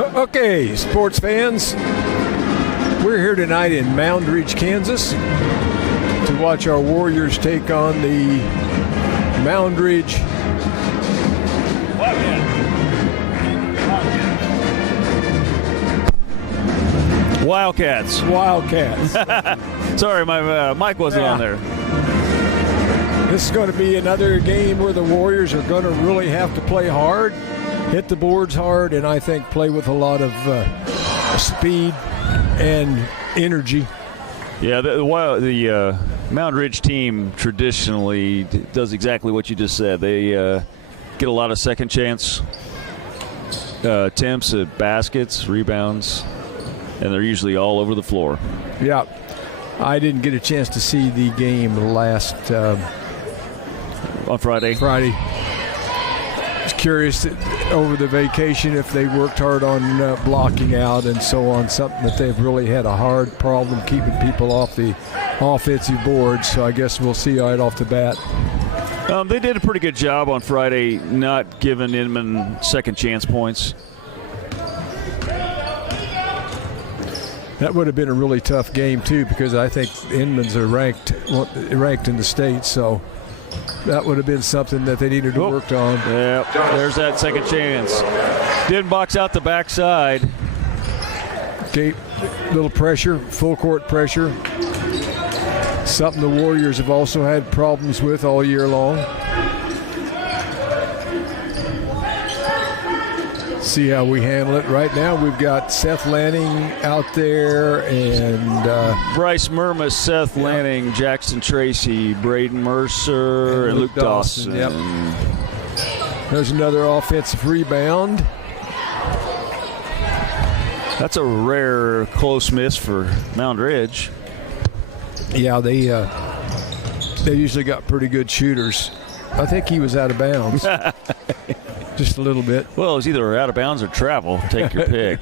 Okay, sports fans, we're here tonight in Moundridge, Kansas to watch our Warriors take on the Moundridge Wildcats. Sorry, my mic wasn't on there. This is going to be another game where the Warriors are going to really have to play hard, hit the boards hard, and I think play with a lot of speed and energy. Yeah, the Moundridge team traditionally does exactly what you just said. They get a lot of second chance attempts at baskets, rebounds, and they're usually all over the floor. Yeah. I didn't get a chance to see the game last on Friday. I was curious over the vacation if they worked hard on blocking out and so on, something that they've really had a hard problem keeping people off the offensive boards. So I guess we'll see right off the bat. They did a pretty good job on Friday not giving Inman second chance points. That would have been a really tough game, too, because I think Inman's are ranked in the state, so that would have been something that they needed to work on. Yeah, there's that second chance. Didn't box out the backside. Okay, little pressure, full court pressure. Something the Warriors have also had problems with all year long. See how we handle it. Right now we've got Seth Lanning out there and Bryce Murmas, Seth Lanning, Jackson Tracy, Braden Mercer, and Luke Dawson. Yep. There's another offensive rebound. That's a rare close miss for Moundridge. Yeah, they usually got pretty good shooters. I think he was out of bounds. Just a little bit. Well, it was either out of bounds or travel. Take your pick.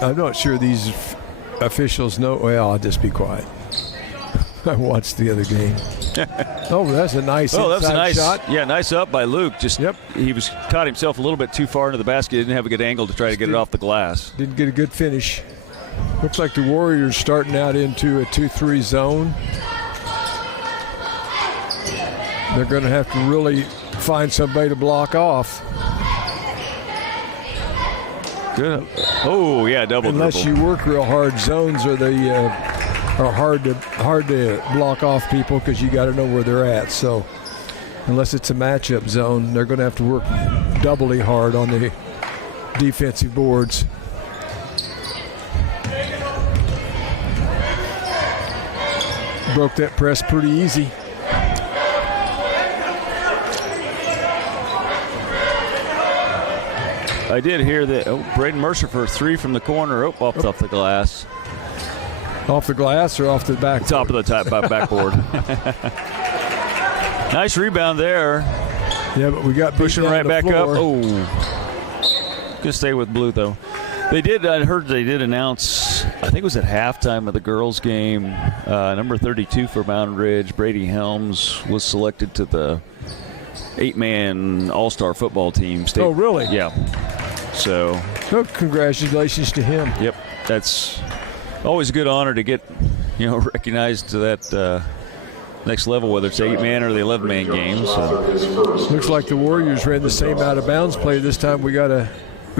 I'm not sure these officials know. Well, I'll just be quiet. I watched the other game. Oh, that's a nice shot. Yeah, nice up by Luke. He caught himself a little bit too far into the basket. Didn't have a good angle to try to get it off the glass. Didn't get a good finish. Looks like the Warriors starting out into a 2-3 zone. They're going to have to really find somebody to block off. Good. Oh, yeah, double. Unless you work real hard, zones are hard to block off people because you got to know where they're at. So unless it's a matchup zone, they're going to have to work doubly hard on the defensive boards. Broke that press pretty easy. I did hear that. Oh, Braden Mercer for a three from the corner. Off the glass. Off the glass or off the backboard? Top of the backboard. Nice rebound there. Yeah, but we got pushing right back up. Oh, good stay with blue though. They did. I heard they did announce. I think it was at halftime of the girls' game. Number 32 for Moundridge, Brady Helms, was selected to the 8-man All-Star football team. Oh, really? Yeah. So congratulations to him. Yep, that's always a good honor to get, recognized to that next level, whether it's 8-man or the 11-man game. So. Looks like the Warriors ran the same out-of-bounds play this time. We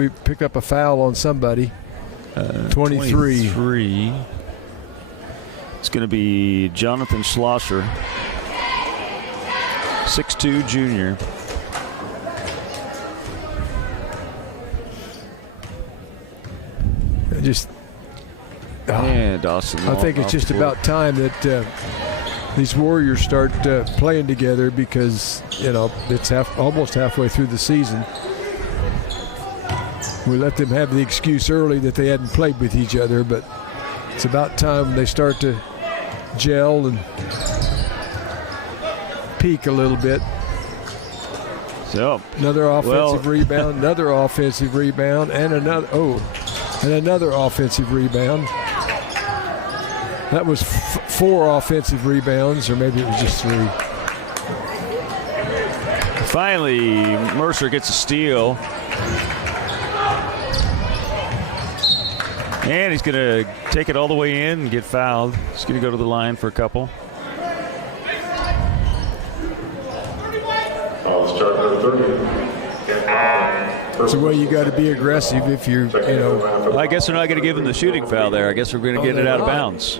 picked up a foul on somebody. 23. It's going to be Jonathan Schlosser, 6'2", junior. Dawson. I think it's just about time that these Warriors start playing together because, it's almost halfway through the season. We let them have the excuse early that they hadn't played with each other, but it's about time they start to gel and peak a little bit. So another offensive rebound, another offensive rebound, and another offensive rebound. That was 4 offensive rebounds, or maybe it was just 3. Finally, Mercer gets a steal. And he's going to take it all the way in and get fouled. He's going to go to the line for a couple. That's the way you got to be aggressive if you're, Well, I guess they're not going to give him the shooting foul there. I guess we're going to get it out of bounds.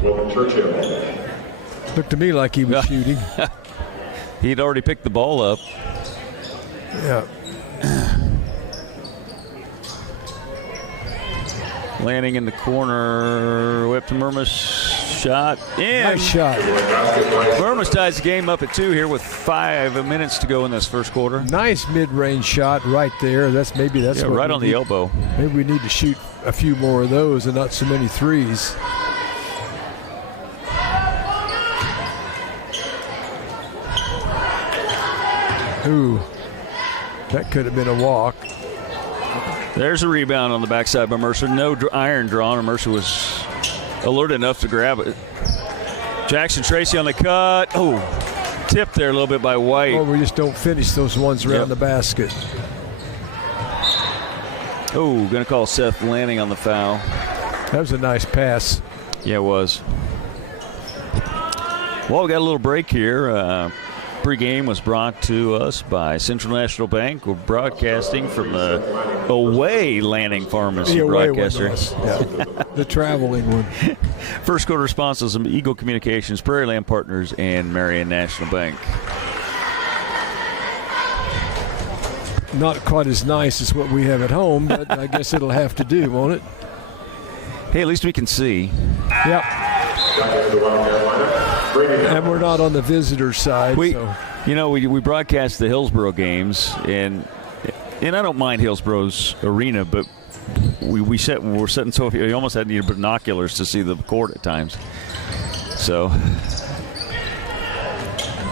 Looked to me like he was shooting. He'd already picked the ball up. Yeah. Landing in the corner, whip to Murmas, shot in. Nice shot. Murmas ties the game up at 2 here with 5 minutes to go in this first quarter. Nice mid-range shot right there. That's what right on the elbow. Maybe we need to shoot a few more of those and not so many threes. Ooh, that could have been a walk. There's a rebound on the backside by Mercer. No iron drawn, and Mercer was alert enough to grab it. Jackson Tracy on the cut. Oh, tipped there a little bit by White. Oh, we just don't finish those ones around the basket. Oh, going to call Seth Lanning on the foul. That was a nice pass. Yeah, it was. Well, we got a little break here. Pre-game was brought to us by Central National Bank. We're broadcasting from the away Lanning Pharmacy broadcaster. The traveling one. First quarter sponsors of Eagle Communications, Prairie Land Partners, and Marion National Bank. Not quite as nice as what we have at home, but I guess it'll have to do, won't it? Hey, at least we can see. Yep. And we're not on the visitor side. We broadcast the Hillsboro games, and I don't mind Hillsboro's arena, but we're sitting so you almost had to need binoculars to see the court at times. So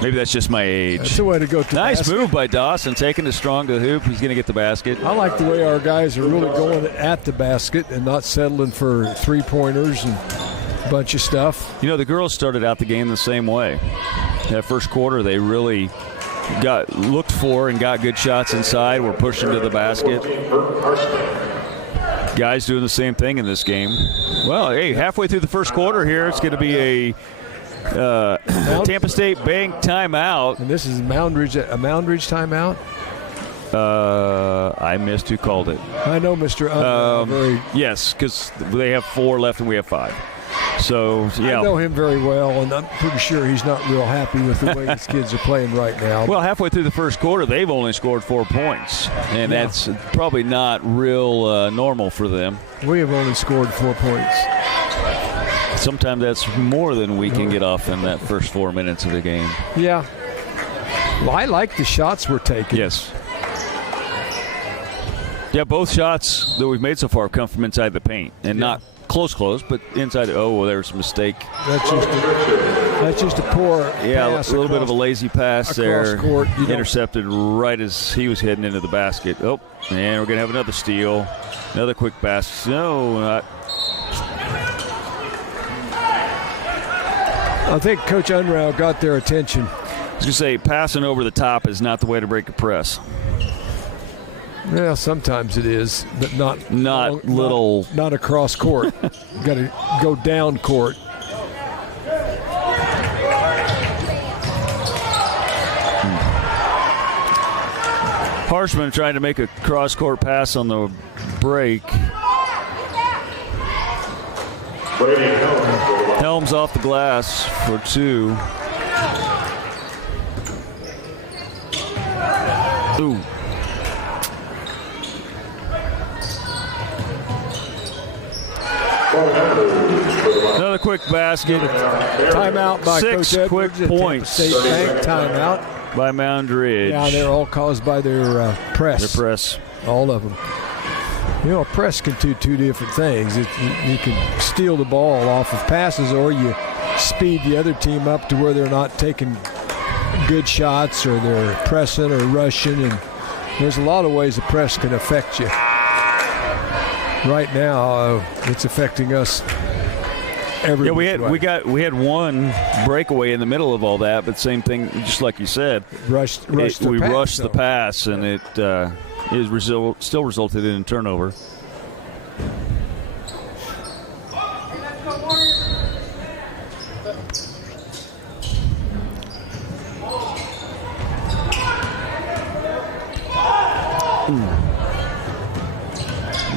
maybe that's just my age. That's the way to go. Nice move by Dawson, taking it strong to the hoop. He's going to get the basket. I like the way our guys are really going at the basket and not settling for three-pointers and bunch of stuff. The girls started out the game the same way. That first quarter, they really looked for and got good shots inside. We're pushing to the basket. Guys doing the same thing in this game. Well, hey, halfway through the first quarter here, it's going to be a Tampa State Bank timeout. And this is a Moundridge timeout? I missed who called it. I know, Mr. Yes, because they have 4 left and we have 5. So, yeah. I know him very well, and I'm pretty sure he's not real happy with the way these kids are playing right now. Well, halfway through the first quarter, they've only scored 4 points, and that's probably not real normal for them. We have only scored 4 points. Sometimes that's more than we can get off in that first 4 minutes of the game. Yeah. Well, I like the shots we're taking. Yes. Yeah, both shots that we've made so far have come from inside the paint, and not close, but inside. Oh, there's a mistake. That's just a poor pass. A little bit of a lazy pass there. Court, intercepted right as he was heading into the basket. Oh, and we're going to have another steal. Another quick pass. No, not. I think Coach Unrau got their attention. I was going to say, passing over the top is not the way to break a press. Yeah, sometimes it is, but not across court. You got to go down court. Harshman trying to make a cross-court pass on the break. Helms off the glass for 2. Ooh. Another quick basket. Timeout by 6 Coach quick Edwards points. State Bank timeout by Moundridge. Yeah, they're all caused by their press. Their press. All of them. A press can do 2 different things. You can steal the ball off of passes, or you speed the other team up to where they're not taking good shots, or they're pressing or rushing. And there's a lot of ways the press can affect you. Right now, it's affecting us. every we had one breakaway in the middle of all that, but same thing, just like you said. We rushed the pass, and it still resulted in a turnover.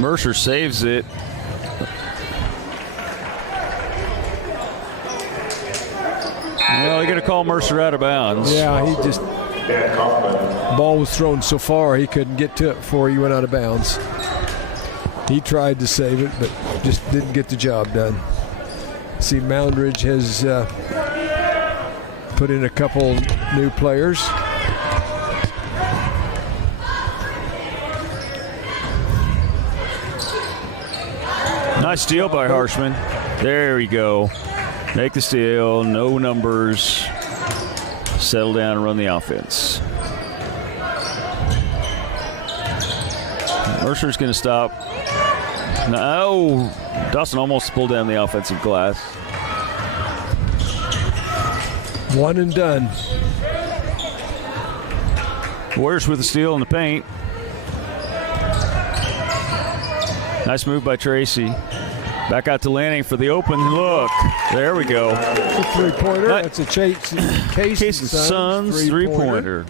Mercer saves it. Well, they're going to call Mercer out of bounds. Yeah, he just ball was thrown so far he couldn't get to it before he went out of bounds. He tried to save it, but just didn't get the job done. See, Moundridge has put in a couple new players. Nice steal by Harshman. There we go. Make the steal, no numbers. Settle down and run the offense. Mercer's going to stop. No, Dawson almost pulled down the offensive glass. One and done. Warriors with the steal in the paint. Nice move by Tracy. Back out to Lanning for the open look. There we go. It's a three-pointer. That's a Casey's Sons three-pointer.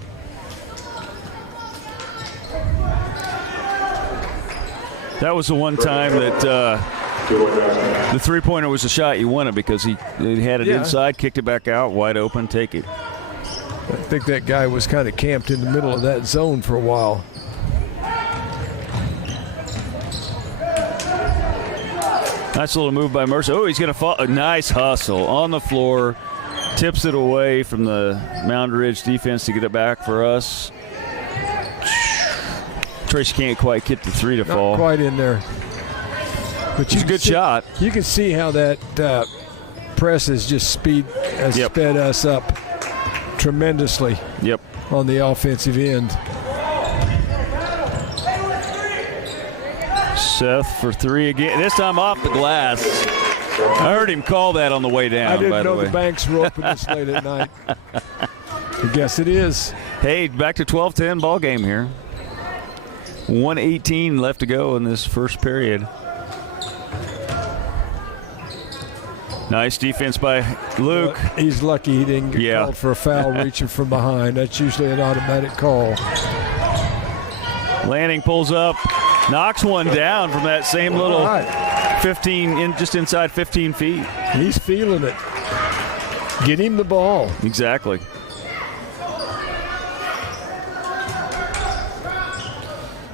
That was the one time that the three-pointer was a shot you wanted because he had it inside, kicked it back out, wide open, take it. I think that guy was kind of camped in the middle of that zone for a while. Nice little move by Mercer. Oh, he's going to fall. A nice hustle on the floor. Tips it away from the Moundridge defense to get it back for us. Tracy can't quite get the three to fall. Not quite in there. But it's a good shot. You can see how that press has just sped us up tremendously. Yep. On the offensive end. Seth for three again. This time off the glass. I heard him call that on the way down. I didn't know the banks were open this late at night. I guess it is. Hey, back to 12-10 ball game here. 1:18 left to go in this first period. Nice defense by Luke. Well, he's lucky he didn't get called for a foul reaching from behind. That's usually an automatic call. Lanning pulls up. Knocks one down from that same little 15, just inside 15 feet. He's feeling it. Get him the ball. Exactly.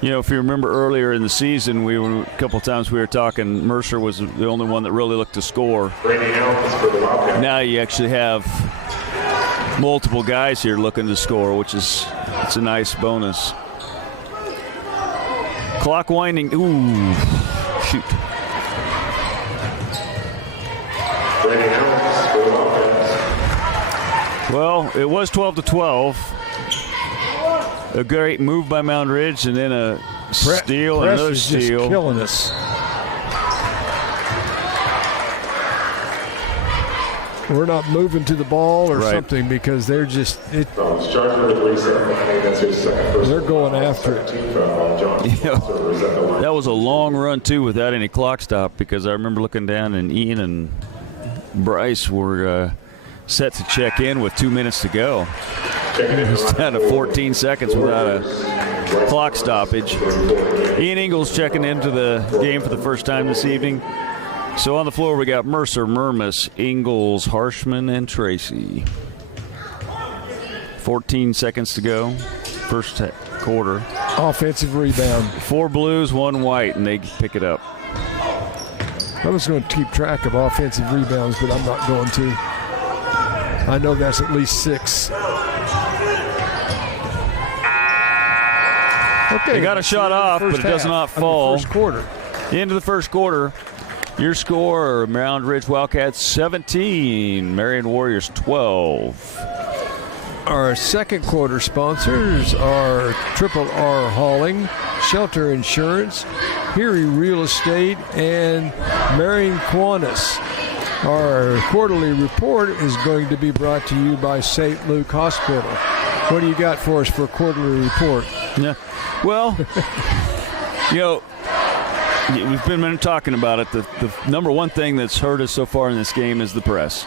You know, if you remember earlier in the season, a couple of times we were talking, Mercer was the only one that really looked to score. Now you actually have multiple guys here looking to score, it's a nice bonus. Clock winding. Ooh, shoot. Well, it was 12-12. A great move by Moundridge, and then a steal and another steal. Just killing us. We're not moving to the ball or something because they're just they're going after it. That was a long run too without any clock stop, because I remember looking down and Ian and Bryce were set to check in with 2 minutes to go. It was down to 14 seconds without a clock stoppage. Ian Ingles checking into the game for the first time this evening. So on the floor we got Mercer, Murmas, Ingles, Harshman, and Tracy. 14 seconds to go, first quarter. Offensive rebound. 4 blues, 1 white, and they pick it up. I was going to keep track of offensive rebounds, but I'm not going to. I know that's at least 6. Okay, they got a shot off, but it does not fall. First quarter. Into the first quarter. Your score, Moundridge Wildcats 17, Marion Warriors 12. Our second quarter sponsors are Triple R Hauling, Shelter Insurance, Peary Real Estate, and Marion Kiwanis. Our quarterly report is going to be brought to you by St. Luke Hospital. What do you got for us for a quarterly report? Yeah. Well, we've been talking about it. The number one thing that's hurt us so far in this game is the press.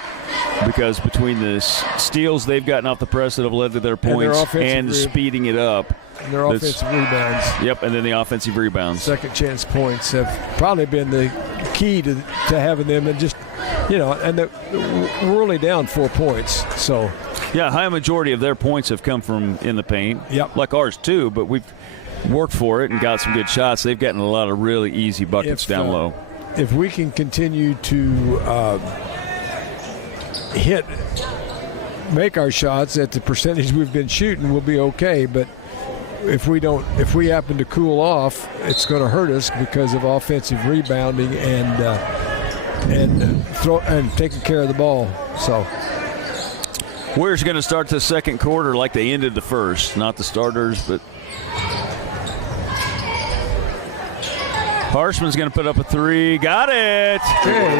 Because between the steals they've gotten off the press that have led to their points and speeding it up. And their offensive rebounds. Yep, and then the offensive rebounds. Second chance points have probably been the key to having them, and just, and we're only down 4 points. So, yeah, high majority of their points have come from in the paint. Yep. Like ours too, but we've worked for it and got some good shots. They've gotten a lot of really easy buckets down low. If we can continue to make our shots at the percentage we've been shooting, we'll be okay. But if we happen to cool off, it's going to hurt us because of offensive rebounding and taking care of the ball. So Warriors going to start the second quarter like they ended the first. Not the starters, but Harshman's going to put up a three. Got it. Okay.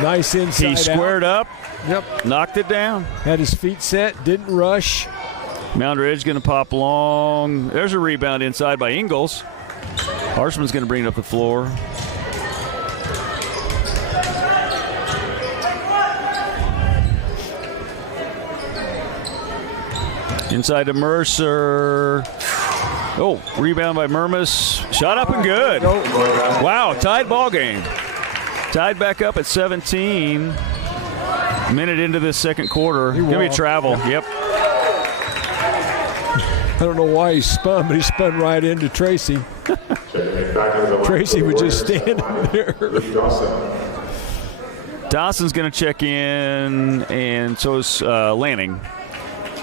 Nice inside. He squared up. Yep. Knocked it down. Had his feet set. Didn't rush. Moundridge going to pop long. There's a rebound inside by Ingles. Harshman's going to bring it up the floor. Inside to Mercer. Oh, rebound by Murmas. Shot up and good. Wow, tied ball game. Tied back up at 17. Minute into this second quarter. Give me a travel. Yep. I don't know why he spun, but he spun right into Tracy. Tracy was just standing there. Dawson's going to check in, and so is Lanning.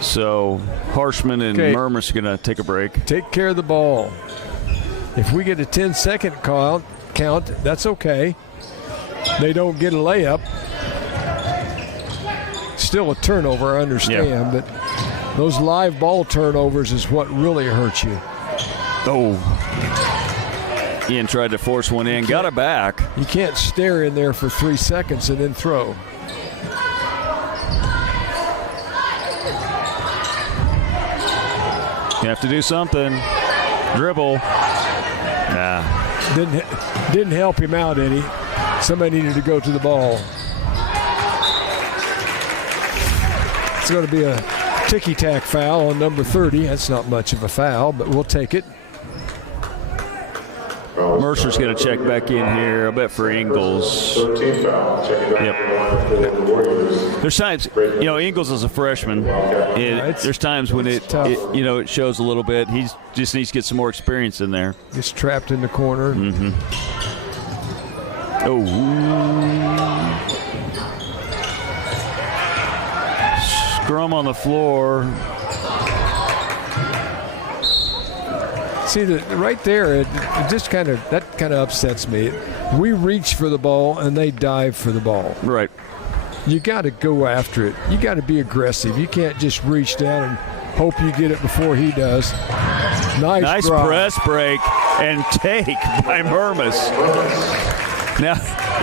So Harshman and Murmas are going to take a break. Take care of the ball. If we get a 10-second count, that's okay. They don't get a layup. Still a turnover, I understand, but those live ball turnovers is what really hurts you. Oh. Ian tried to force one in, got it back. You can't stare in there for 3 seconds and then throw. You have to do something. Dribble. Nah. Didn't help him out any. Somebody needed to go to the ball. It's going to be a ticky-tack foul on number 30. That's not much of a foul, but we'll take it. Mercer's going to check back in here, I bet, for Ingles. Yep. There's times, Ingles is a freshman. There's times when it shows a little bit. He just needs to get some more experience in there. Gets trapped in the corner. Mm-hmm. Oh. Scrum on the floor. See, right there, it just kind of upsets me. We reach for the ball and they dive for the ball. Right. You got to go after it. You got to be aggressive. You can't just reach down and hope you get it before he does. Nice press break and take by Murmas. Now,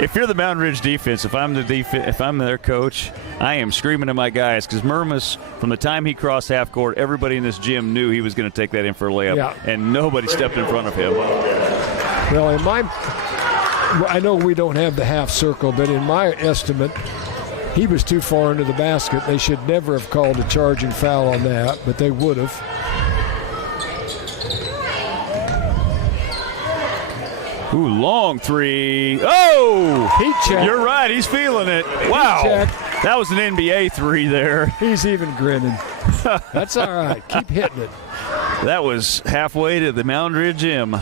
if you're the Moundridge defense, if I'm their coach, I am screaming at my guys because Murmas, from the time he crossed half court, everybody in this gym knew he was going to take that in for a layup, and nobody stepped in front of him. Well, I know we don't have the half circle, but in my estimate, he was too far into the basket. They should never have called a charging foul on that, but they would have. Ooh, long three. Oh! Heat check. You're right. He's feeling it. Wow. Check. That was an NBA three there. He's even grinning. That's all right. Keep hitting it. That was halfway to the Moundridge gym.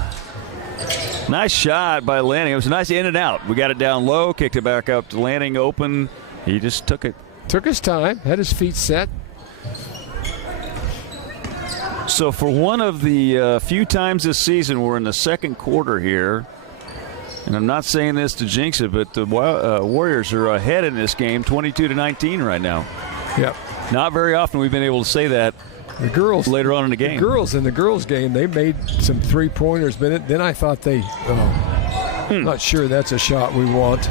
Nice shot by Lanning. It was a nice in and out. We got it down low, kicked it back up to Lanning open. He just took it. Took his time, had his feet set. So for one of the few times this season we're in the second quarter here, and I'm not saying this to jinx it, but the Warriors are ahead in this game 22-19 right now. Yep. Not very often we've been able to say that. The girls later on in the game. The girls in the girls game, they made some three-pointers, but then I thought I'm not sure that's a shot we want.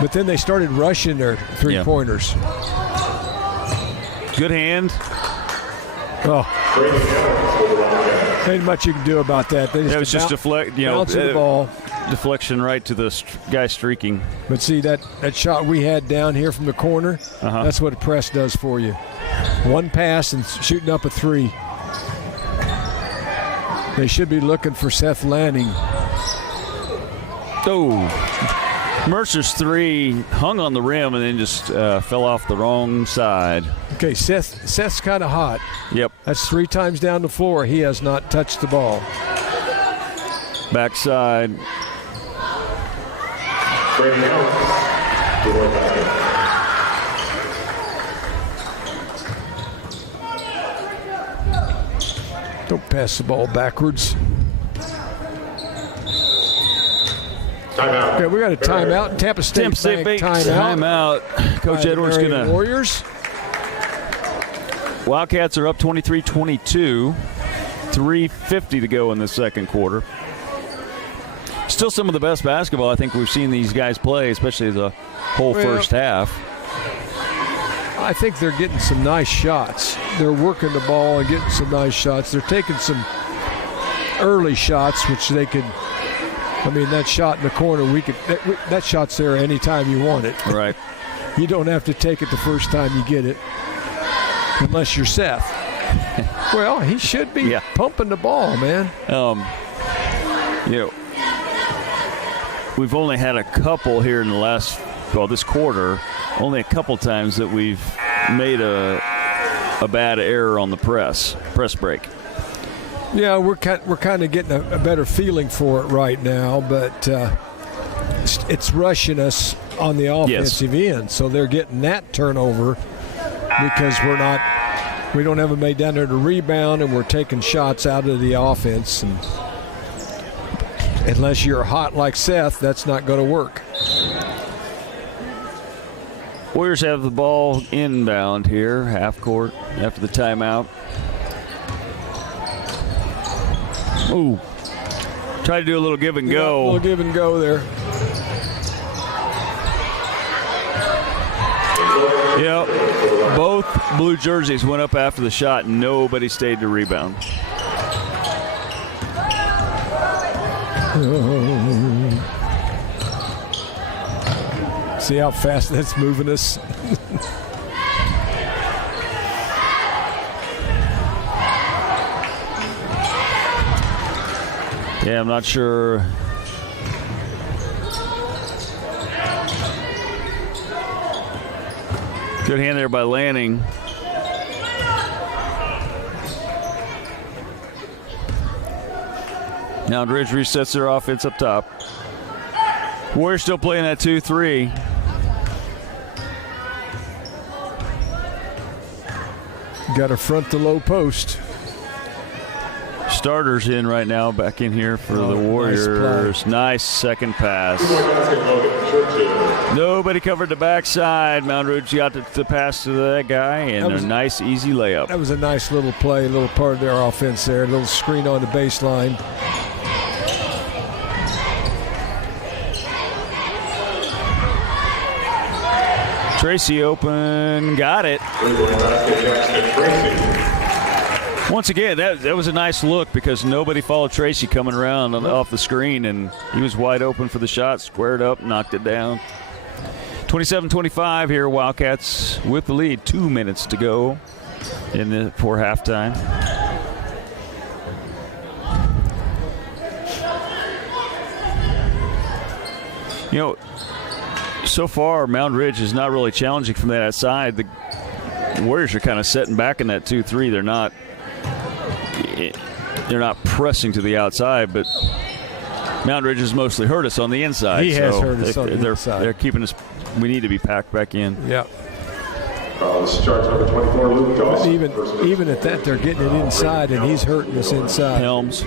But then they started rushing their three-pointers. Good hand. Oh. Ain't much you can do about that. It was just bouncing the ball. Deflection right to the guy streaking. But see, that shot we had down here from the corner, that's what a press does for you. One pass and shooting up a three. They should be looking for Seth Lanning. Oh, Mercer's three hung on the rim and then just fell off the wrong side. Okay, Seth's kind of hot. Yep. That's 3 times down the floor. He has not touched the ball. Backside. Don't pass the ball backwards. Timeout. Okay, we got a timeout. Tampa State Bank timeout. Coach Edwards going to. Warriors. Wildcats are up 23-22. 3:50 to go in the second quarter. Still some of the best basketball I think we've seen these guys play, especially the whole first half. I think they're getting some nice shots. They're working the ball and getting some nice shots. They're taking some early shots, which they could. I mean, that shot in the corner, that shot's there anytime you want it. Right. You don't have to take it the first time you get it, unless you're Seth. Well, he should be pumping the ball, man. We've only had a couple here in the this quarter, only a couple times that we've made a bad error on the press break. Yeah, we're kind of getting a better feeling for it right now, but it's rushing us on the offensive end. So they're getting that turnover because we don't have anybody down there to rebound, and we're taking shots out of the offense. And unless you're hot like Seth, that's not going to work. Warriors have the ball inbound here, half court after the timeout. Ooh. Try to do a little give and go. A little give and go there. Yeah, both blue jerseys went up after the shot. Nobody stayed to rebound. See how fast that's moving us? Yeah, I'm not sure. Good hand there by Lanning. Moundridge resets their offense up top. Warriors still playing that 2-3. Got to front the low post. Starters in right now, back in here for the Warriors. Nice second pass. Nobody covered the backside. Moundridge got the pass to that guy, and a nice, easy layup. That was a nice little play, a little part of their offense there. A little screen on the baseline. Tracy open, got it. Once again, that was a nice look because nobody followed Tracy coming around off the screen, and he was wide open for the shot, squared up, knocked it down. 27-25 here, Wildcats with the lead. 2 minutes to go for halftime. You know, so far, Moundridge is not really challenging from that outside. The Warriors are kind of setting back in that 2-3. They're not pressing to the outside, but Moundridge has mostly hurt us on the inside. He has hurt us on the inside. They're keeping us. We need to be packed back in. Yeah. This is charge number 24, Luke Dawson. Even at that, they're getting it inside, and he's hurting us inside. Helms.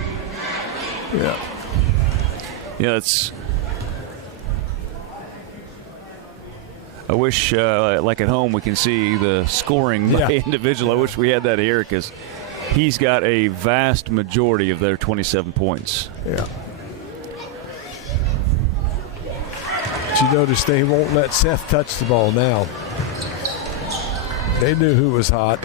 Yeah. Yeah, it's. I wish, like at home, we can see the scoring by individual. I wish we had that here because he's got a vast majority of their 27 points. Yeah. But you notice they won't let Seth touch the ball now. They knew who was hot.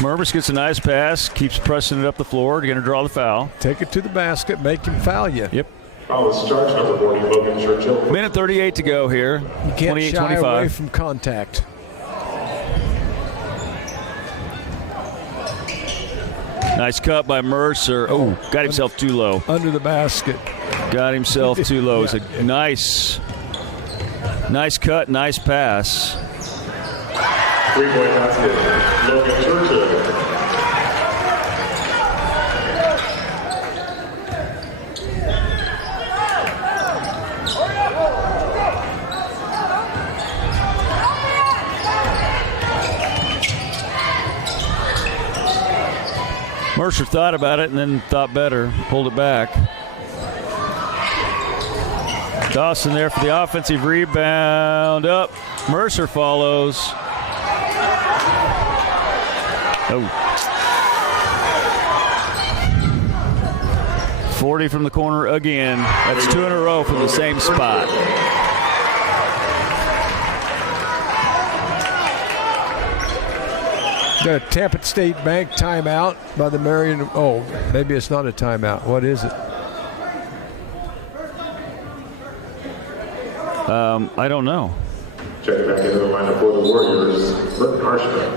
Mervis gets a nice pass, keeps pressing it up the floor. Going to draw the foul. Take it to the basket, make him foul you. Yep. Foul is charged, number 40, Logan Churchill. Minute 38 to go here. You can't shy 28-25. away from contact. Nice cut by Mercer. Oh, got himself too low. Under the basket. Got himself too low. It's Yeah. a nice cut, nice pass. 3-point basket, Logan Churchill. Mercer thought about it and then thought better, pulled it back. Dawson there for the offensive rebound. Up. Mercer follows. Oh. 40 from the corner again. That's 2 in a row from the same spot. Got a Tampa State Bank timeout by the Marion. Oh, maybe it's not a timeout. What is it? I don't know. Check back into the lineup for the Warriors, Burton Harshman.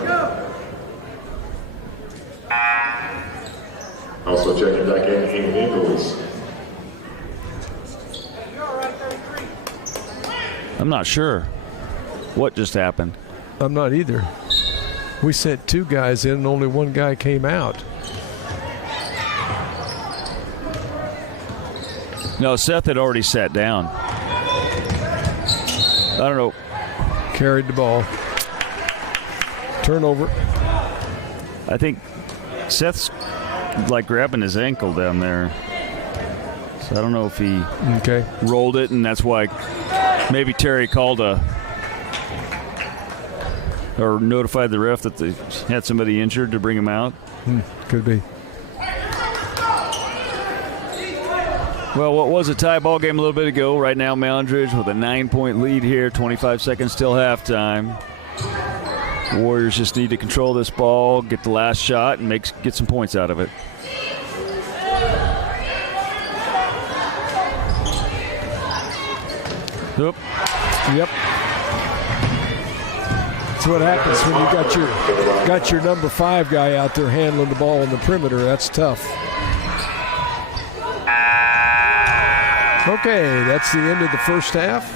Also checking back in, Hayden Ingles. I'm not sure what just happened. I'm not either. We sent 2 guys in and only 1 guy came out. No, Seth had already sat down. I don't know. Carried the ball. Turnover. I think Seth's like grabbing his ankle down there. So I don't know if he rolled it, and that's why maybe Terry called or notified the ref that they had somebody injured to bring him out. Could be. Well, what was a tie ball game a little bit ago? Right now, Moundridge with a 9-point lead here. 25 seconds till halftime. Warriors just need to control this ball, get the last shot, and get some points out of it. Oop. Yep. That's what happens when you got your number 5 guy out there handling the ball on the perimeter. That's tough. Okay, that's the end of the first half.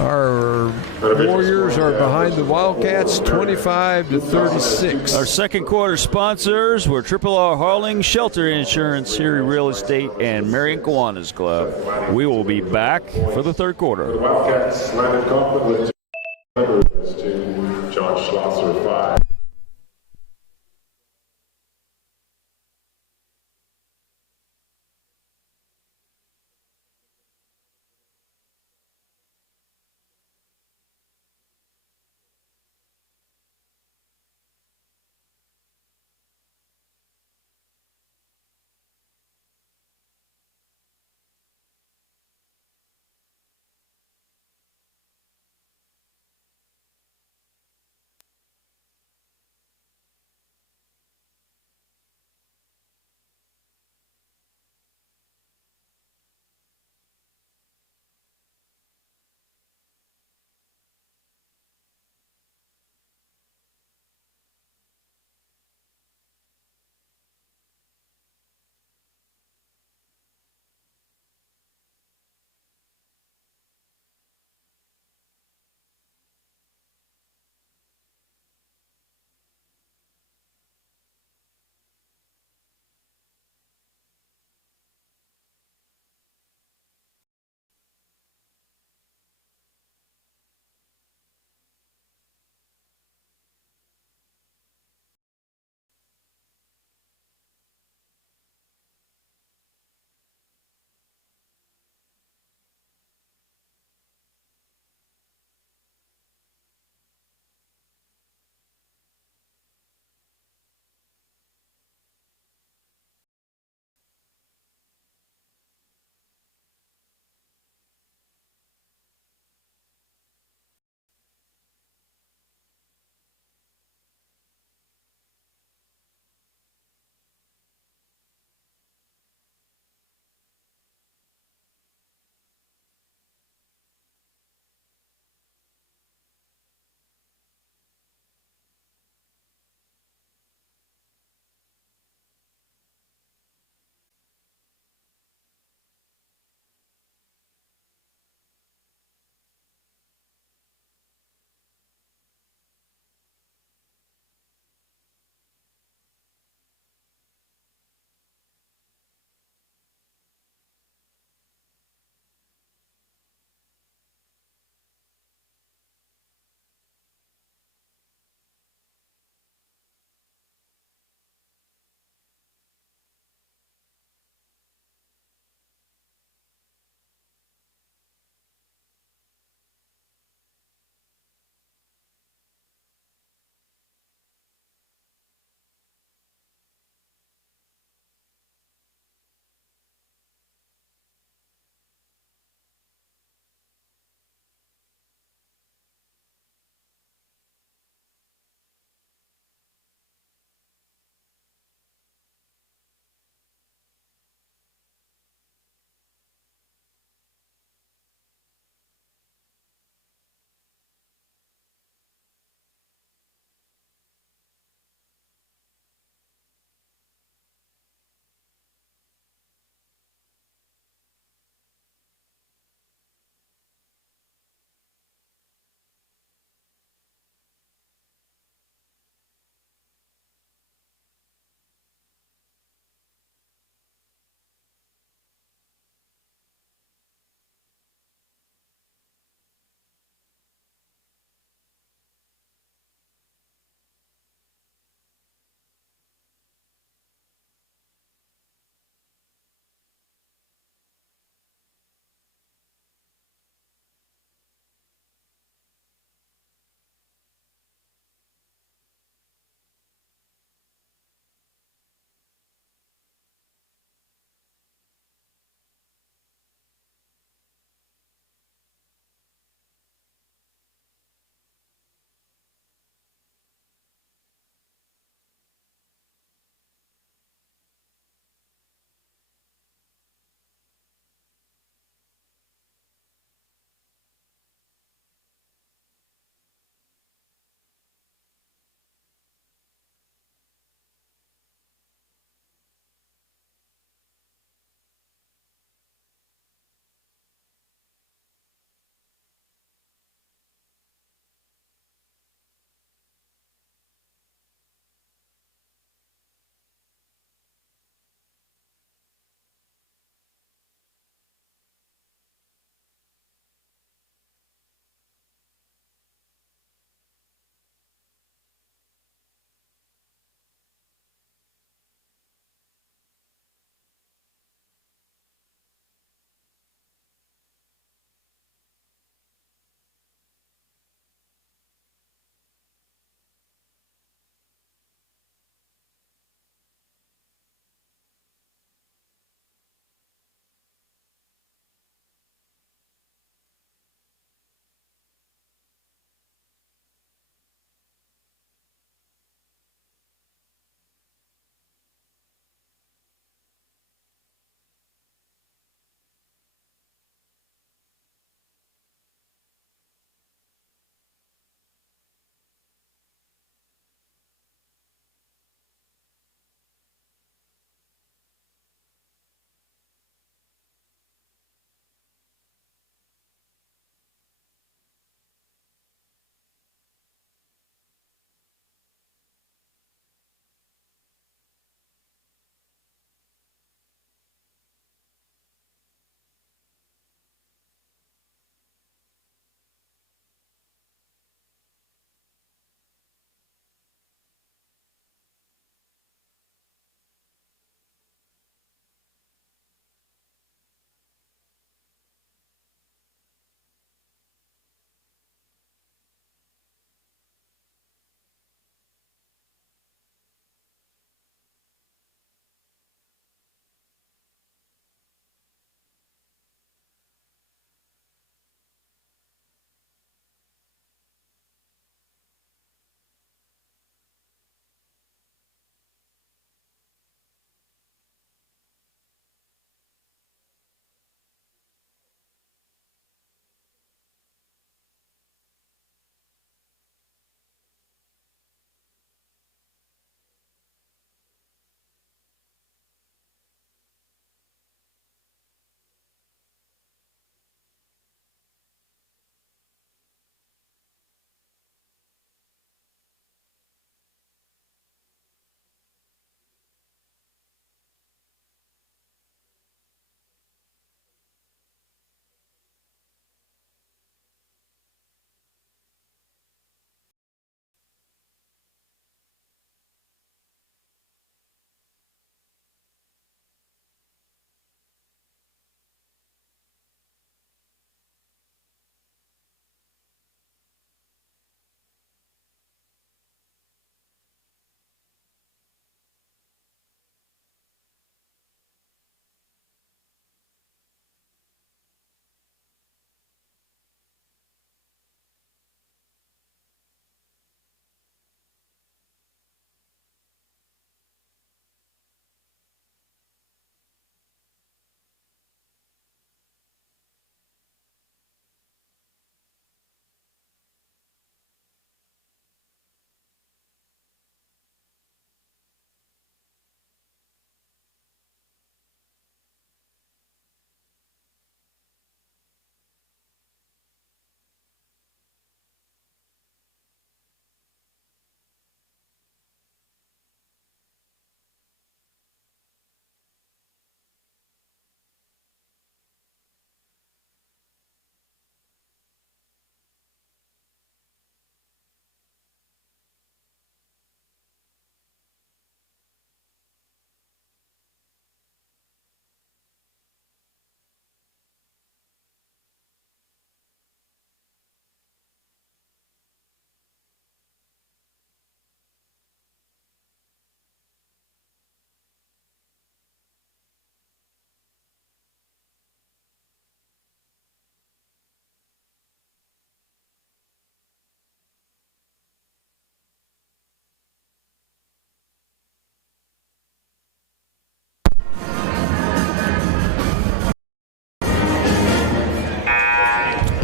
Our Warriors are behind the Wildcats 25-36. Our second quarter sponsors were Triple R Harling, Shelter Insurance, Erie Real Estate, and Marion Kiwanis Club. We will be back for the third quarter. The Wildcats landed confident with 2 numbers to John Schlosser 5.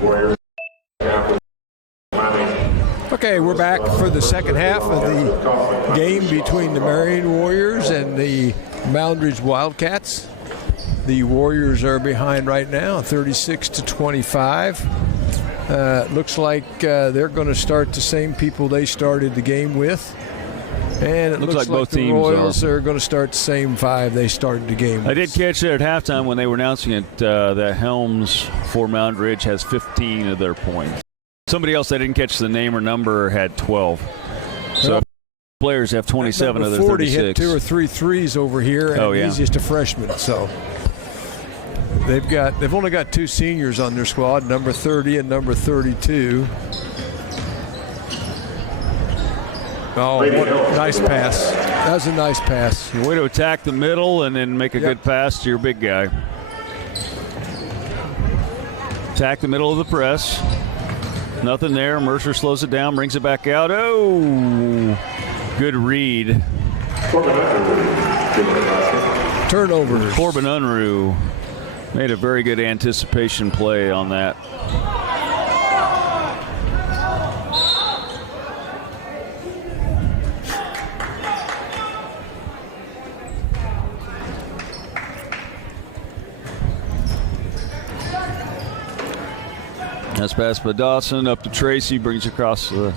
Warriors. Okay, we're back for the second half of the game between the Marion Warriors and the Moundridge Wildcats. The Warriors are behind right now, 36-25. Looks like they're going to start the same people they started the game with. And it looks like both the teams Royals are going to start the same five they started the game with. I did catch it at halftime when they were announcing it that Helms for Moundridge has 15 of their points. Somebody else I didn't catch the name or number had 12. So players have 27 of their 40 36. hit 2 or 3 threes over here, and he's just a freshman. So they've only got 2 seniors on their squad, number 30 and number 32. Oh, what a nice pass. That was a nice pass. Way to attack the middle and then make a good pass to your big guy. Attack the middle of the press. Nothing there. Mercer slows it down, brings it back out. Oh, good read. Turnovers. Corbin Unruh made a very good anticipation play on that. That's passed by Dawson up to Tracy, brings across the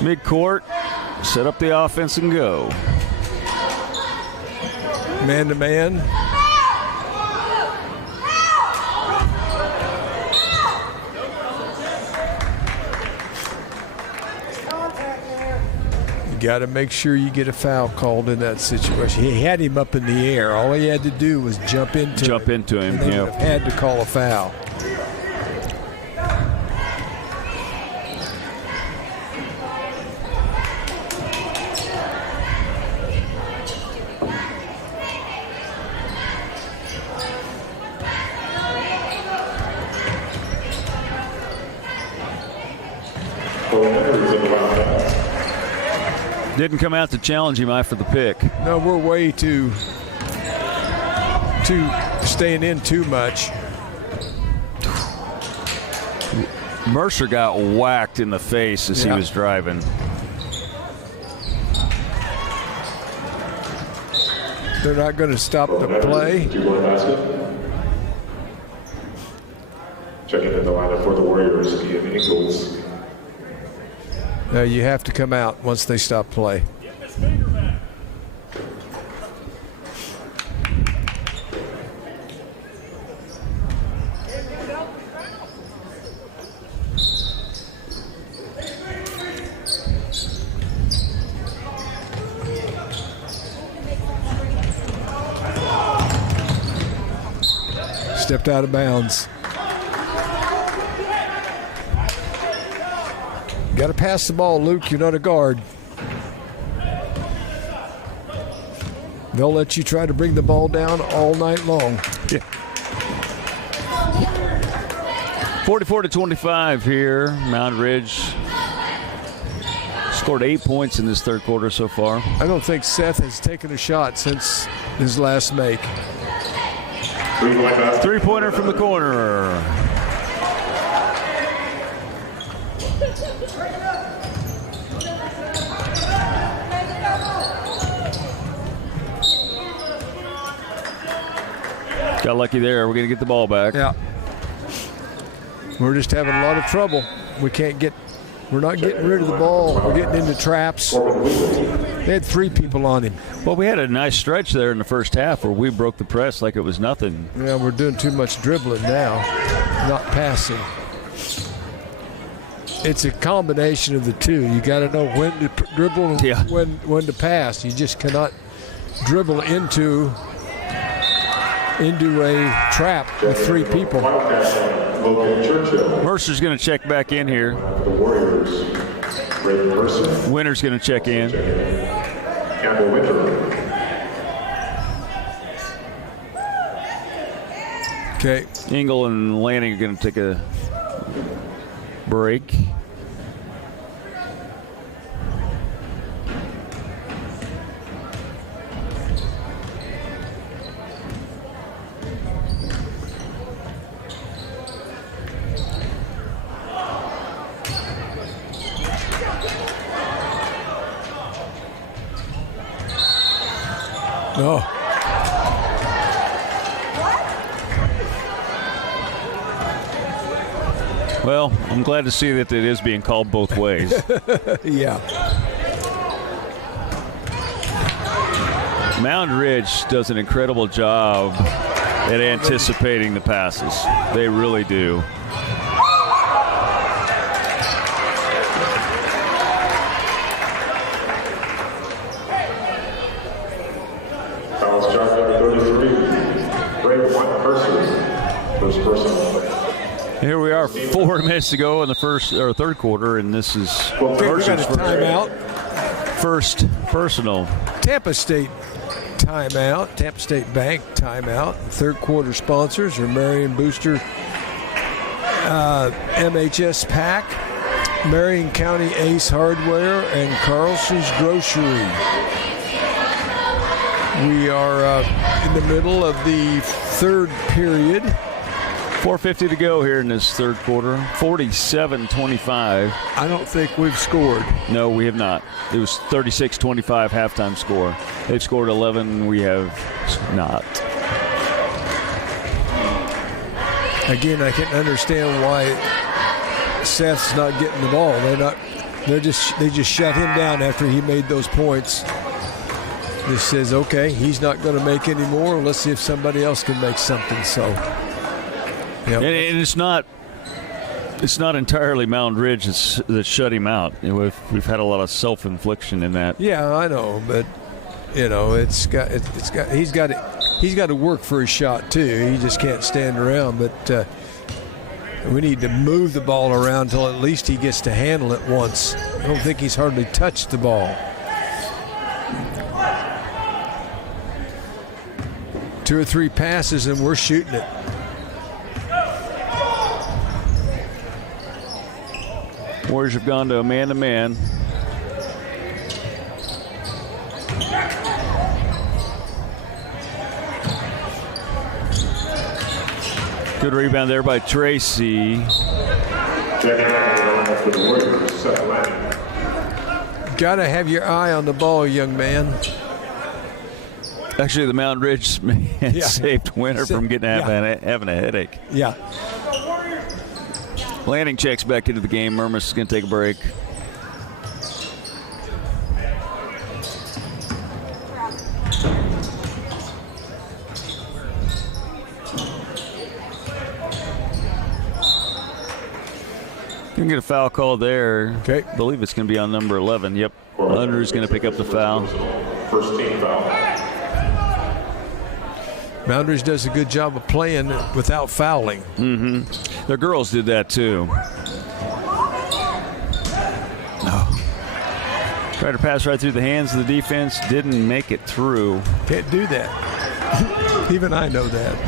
midcourt, set up the offense and go. Man to man. You got to make sure you get a foul called in that situation. He had him up in the air. All he had to do was jump into him. They would have had to call a foul. Didn't come out to challenge him after the pick. No, we're way too staying in too much. Mercer got whacked in the face as he was driving. They're not going to stop the play. Checking in the lineup for the Warriors, Ian Ingles. You have to come out once they stop play. Stepped out of bounds. Got to pass the ball, Luke. You're not a guard. They'll let you try to bring the ball down all night long. Yeah. 44-25 here. Moundridge scored 8 points in this third quarter so far. I don't think Seth has taken a shot since his last make. Three-pointer from the corner. Got lucky there. We're going to get the ball back. Yeah. We're just having a lot of trouble. We're not getting rid of the ball. We're getting into traps. They had 3 people on him. Well, we had a nice stretch there in the first half where we broke the press like it was nothing. Yeah, we're doing too much dribbling now, not passing. It's a combination of the two. You got to know when to dribble and when to pass. You just cannot dribble into a trap with 3 people. Mercer's going to check back in here. The Warriors, Mercer. Winter's going to check in. Campbell Winter. Okay. Engel and Lanning are going to take a break. Oh. Well, I'm glad to see that it is being called both ways. Yeah. Moundridge does an incredible job at anticipating the passes. They really do. Fouls charge number 33. Brave one person. First personal. Here we are, 4 minutes to go in the third quarter, and this is Okay, we got a timeout. First personal. Tampa State timeout. Tampa State Bank timeout. Third quarter sponsors are Marion Booster, MHS Pack, Marion County Ace Hardware, and Carlson's Grocery. We are in the middle of the third period. 4:50 to go here in this third quarter. 47-25. I don't think we've scored. No, we have not. It was 36-25 halftime score. They've scored 11. We have not. Again, I can't understand why Seth's not getting the ball. They just shut him down after he made those points. This says, okay, he's not going to make any more. Let's see if somebody else can make something. So, yeah. And it's not entirely Moundridge that shut him out. We've had a lot of self-infliction in that. Yeah, I know, but he's got to work for his shot too. He just can't stand around. But we need to move the ball around until at least he gets to handle it once. I don't think he's hardly touched the ball. 2 or 3 passes and we're shooting it. Warriors have gone to a man-to-man. Good rebound there by Tracy. Got to have your eye on the ball, young man. Actually, the Moundridge man saved Winter from having a headache. Yeah. Lanning checks back into the game. Murmas is going to take a break. Going to get a foul call there. Okay. I believe it's going to be on number 11. Yep. Under's going to pick up the foul. First team foul. Moundridge does a good job of playing without fouling. Mm-hmm. The girls did that too. Oh. Tried to pass right through the hands of the defense. Didn't make it through. Can't do that. Even I know that.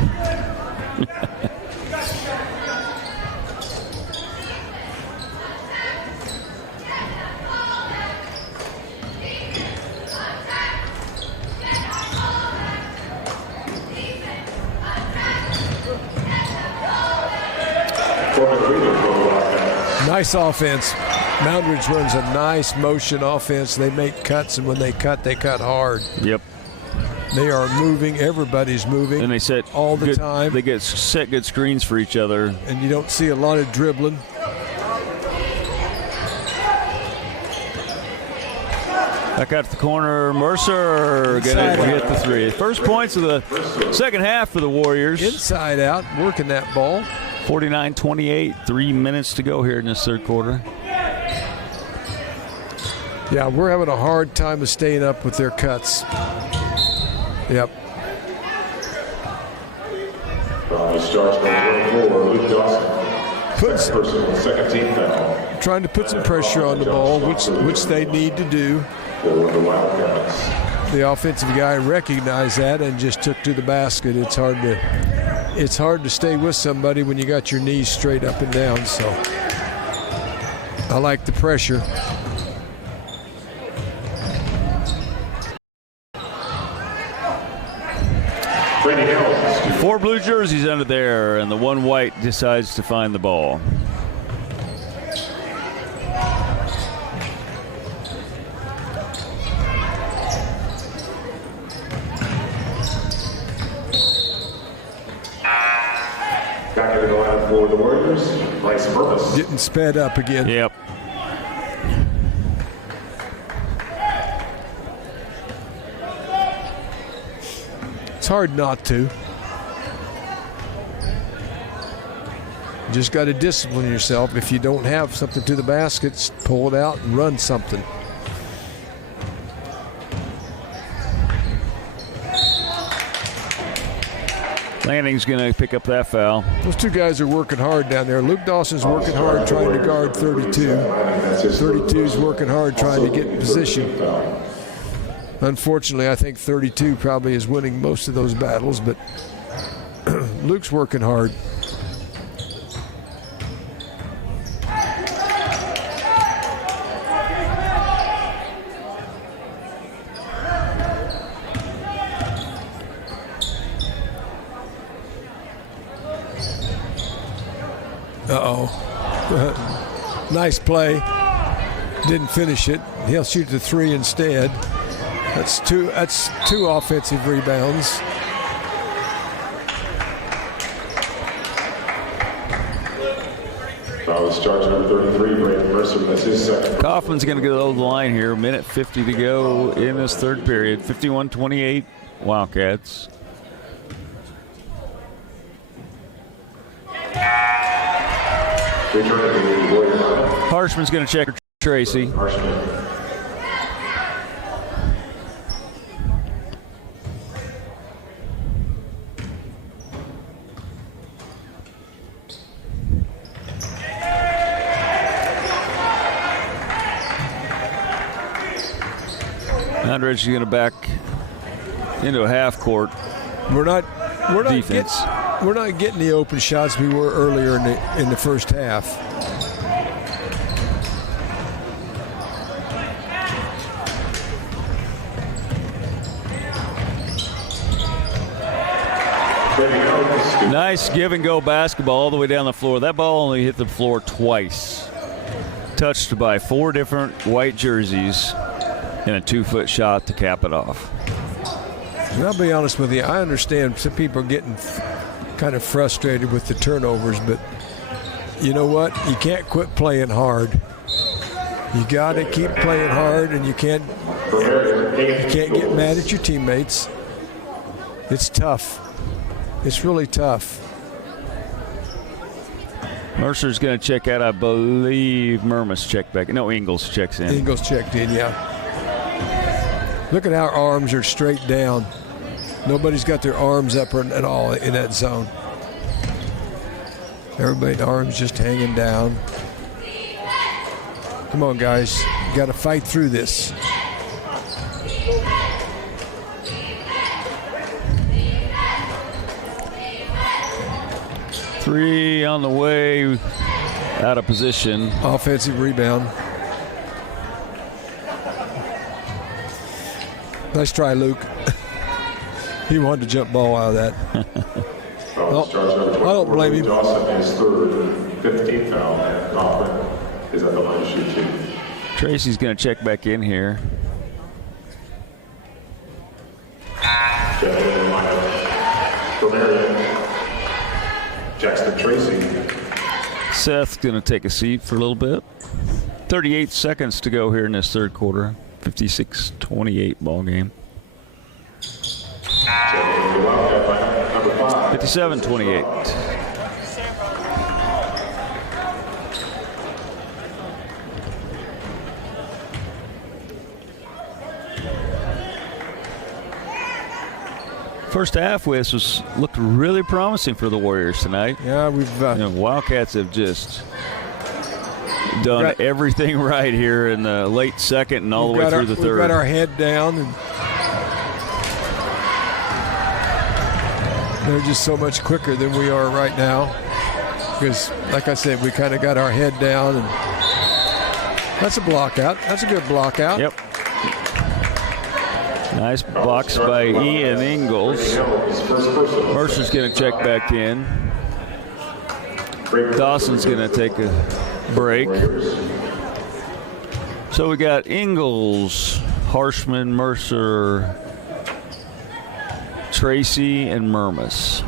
Nice offense. Moundridge runs a nice motion offense. They make cuts, and when they cut hard. Yep. They are moving. Everybody's moving. And they set all the time. They set good screens for each other. And you don't see a lot of dribbling. Back out to the corner. Mercer going to hit the three. First points of the second half for the Warriors. Inside out, working that ball. 49-28, 3 minutes to go here in this third quarter. Yeah, we're having a hard time of staying up with their cuts. Yep. Starts number 4, Luke Dawson. Second team foul. Trying to put some pressure on the ball, which they need to do. The offensive guy recognized that and just took to the basket. It's hard to stay with somebody when you got your knees straight up and down. So I like the pressure. Four blue jerseys under there, and the one white decides to find the ball. Back into the line for the Warriors, Bryce Purvis. Getting sped up again. Yep. It's hard not to. You just got to discipline yourself. If you don't have something to the baskets, pull it out and run something. Lanning's going to pick up that foul. Those two guys are working hard down there. Luke Dawson's working hard trying to guard 32. 32's working hard trying to get in position. Unfortunately, I think 32 probably is winning most of those battles, but Luke's working hard. Nice play. Didn't finish it. He'll shoot the three instead. That's two offensive rebounds. Fouls charge number 33, Brandon Mercer. That's his second. Kaufman's going to go to the line here. Minute 50 to go in this third period. 51-28 Wildcats. Harshman's going to check Tracy. Moundridge is going to back into a half court. We're not defense. We're not getting the open shots we were earlier in the first half. Nice give-and-go basketball all the way down the floor. That ball only hit the floor twice. Touched by 4 different white jerseys and a 2-foot shot to cap it off. And I'll be honest with you, I understand some people are getting kind of frustrated with the turnovers, but you know what? You can't quit playing hard. You got to keep playing hard, and you can't get mad at your teammates. It's tough. It's really tough. Mercer's going to check out, I believe. Murmas checked back. No, Ingles checks in. Ingles checked in, yeah. Look at how arms are straight down. Nobody's got their arms up at all in that zone. Everybody's arms just hanging down. Come on, guys. You got to fight through this. Three on the way, out of position. Offensive rebound. Nice try, Luke. He wanted to jump ball out of that. I don't blame him. Dawson is third, 15th foul. Kaufman is at the line to shoot 2. Tracy's going to check back in here. Checking in the lineup for Marion. Jackson Tracy. Seth's going to take a seat for a little bit. 38 seconds to go here in this third quarter. 56-28 ball game. 57-28. First half looked really promising for the Warriors tonight. Yeah, we've Wildcats have just done everything right here in the late second and all the way through the third. We've got our head down, and they're just so much quicker than we are right now. Because, like I said, we kind of got our head down, and that's a block out. That's a good block out. Yep. Nice box by Ian Ingles. Mercer's going to check back in. Dawson's going to take a break. So we got Ingles, Harshman, Mercer, Tracy, and Murmas.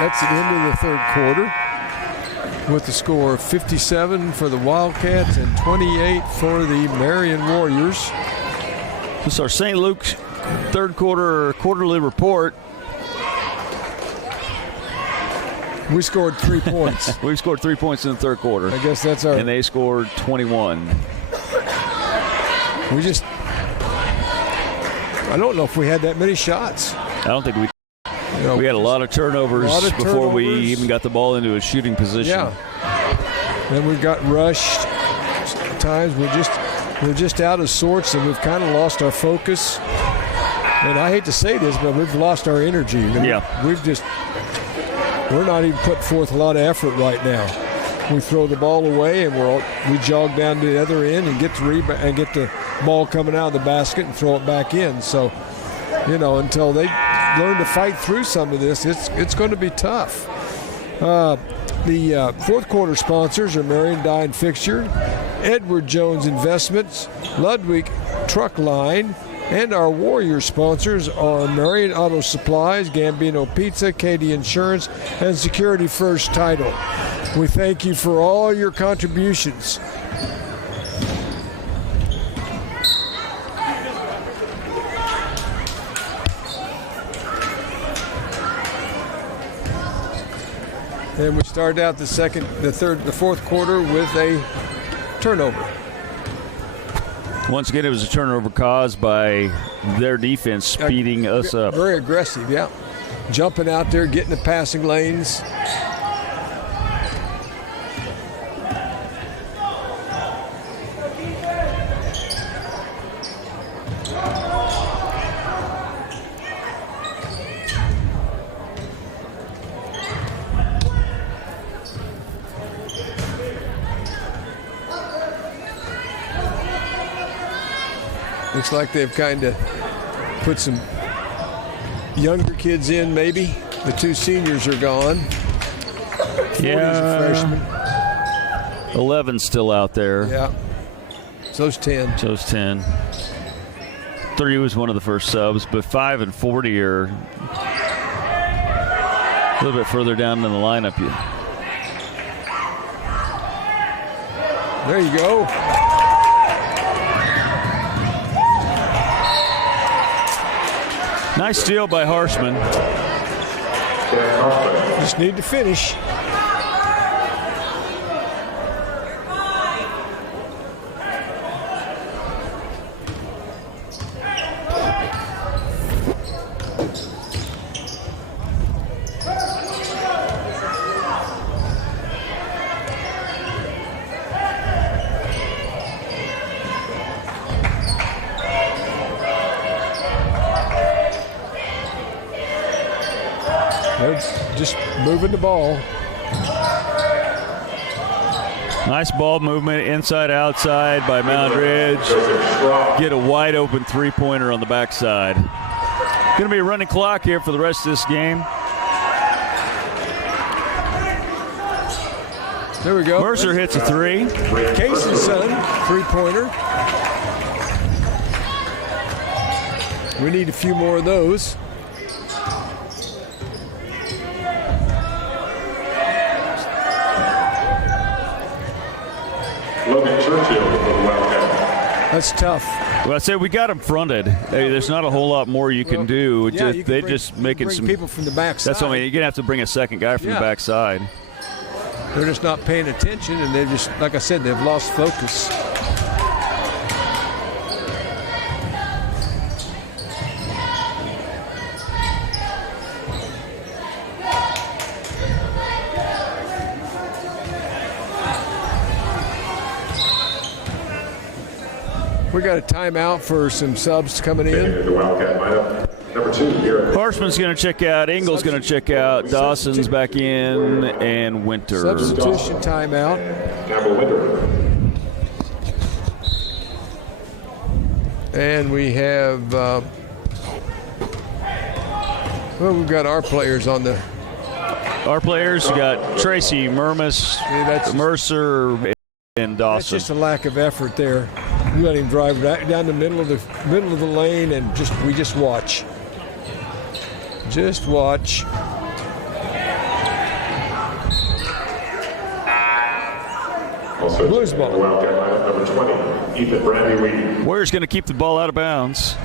That's the end of the third quarter with the score of 57 for the Wildcats and 28 for the Marion Warriors. This is our St. Luke's third quarter quarterly report. We scored 3 points. We scored 3 points in the third quarter. I guess that's our. And they scored 21. I don't know if we had that many shots. I don't think we had a lot of turnovers before we even got the ball into a shooting position. Yeah. Then we got rushed. Times we're just out of sorts, and we've kind of lost our focus. And I hate to say this, but we've lost our energy. Yeah. We're not even putting forth a lot of effort right now. We throw the ball away, and we jog down to the other end and get the rebound and get the ball coming out of the basket and throw it back in. So, until they learn to fight through some of this, it's going to be tough. The fourth quarter sponsors are Marion Dye and Fixture, Edward Jones Investments, Ludwig Truck Line, and our Warrior sponsors are Marion Auto Supplies, Gambino Pizza, Katie Insurance, and Security First Title. We thank you for all your contributions. And we started out the fourth quarter with a turnover. Once again, it was a turnover caused by their defense speeding us up. Very aggressive, yeah. Jumping out there, getting the passing lanes. Looks like they've kind of put some younger kids in, maybe. The two seniors are gone. 40's a freshman. 11's still out there. Yeah. So's 10. 10. 3 was one of the first subs, but 5 and 40 are a little bit further down in the lineup. There you go. Nice steal by Harshman. Just need to finish. Just moving the ball. Nice ball movement, inside, outside by Moundridge. Get a wide open three-pointer on the backside. Going to be a running clock here for the rest of this game. There we go. Mercer hits a three. Casey's son, three-pointer. We need a few more of those. That's tough. Well, I say we got them fronted. There's not a whole lot more you can do. Yeah, They're just making some people from the backside. That's what I mean. You're gonna have to bring a second guy from the backside. They're just not paying attention, and they're just, like I said, they've lost focus. We got a timeout for some subs coming in. The Wildcat lineup. Number 2 here. Harshman's going to check out. Engel's going to check out. Dawson's back in, and Winter. Substitution timeout. Campbell Winter. And we have, we've got our players on the. Our players, we got Tracy, Mercer, and Dawson. That's just a lack of effort there. We let him drive right down the middle of the lane, and we just watch. Just watch. Blues ball. Wildcat lineup, number 20, Ethan Brandy Weed. Warriors going to keep the ball out of bounds.